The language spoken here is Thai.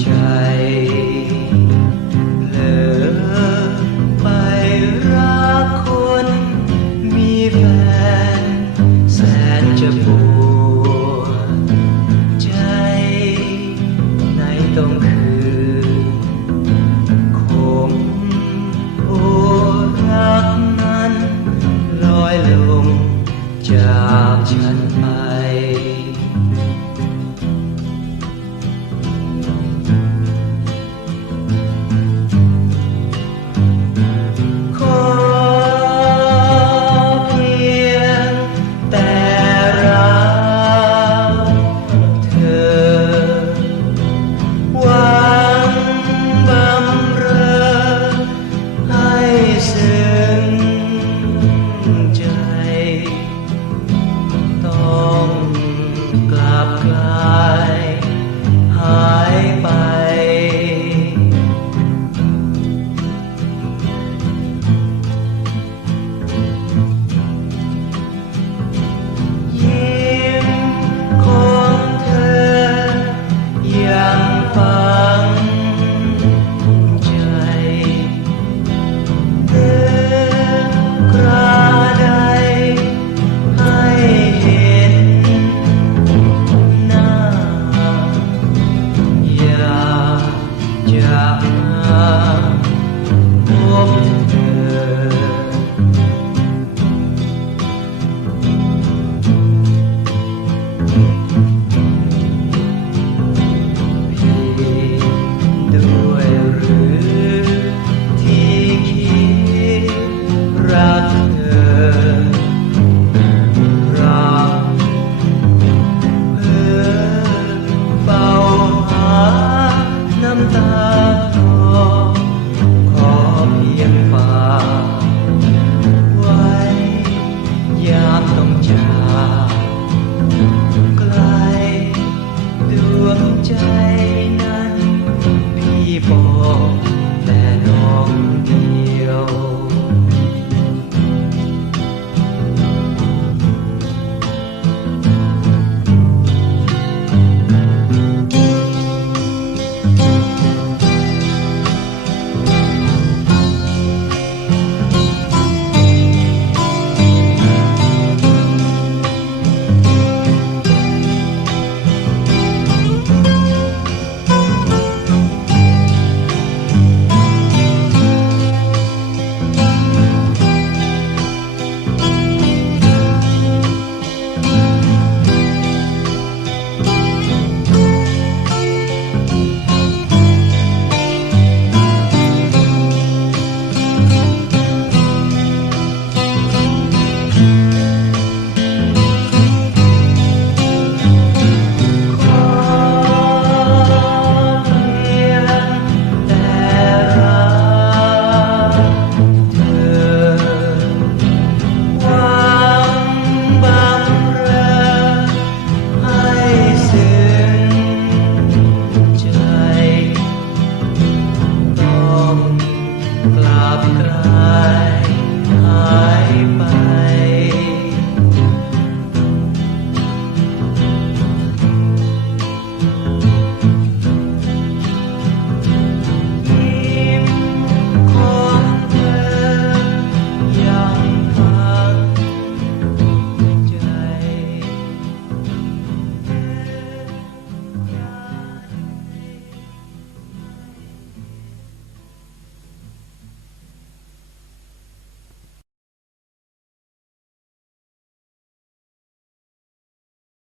ใจเผลอไปรักคนมีแฟนแสนจะปวดใจในต้องคืนคมโอรักนั้นลอยลงจากฉันไปขอเพียงแต่รักเธอหวังบำเรอให้ซึ้งใจต้องกลับกลายหายไปยิ้มของเธอยังฝังใจเดินกระไดให้เห็นหน้าอยากจะมาพบเธอด้วยหรือที่คิดรักเธอรักเพื่อเฝ้าหาน้ำตาคลอขอเพียงฝากไว้ยามต้องจากไกลดวงใจนั้นพี่บอกแต่น้องเธอ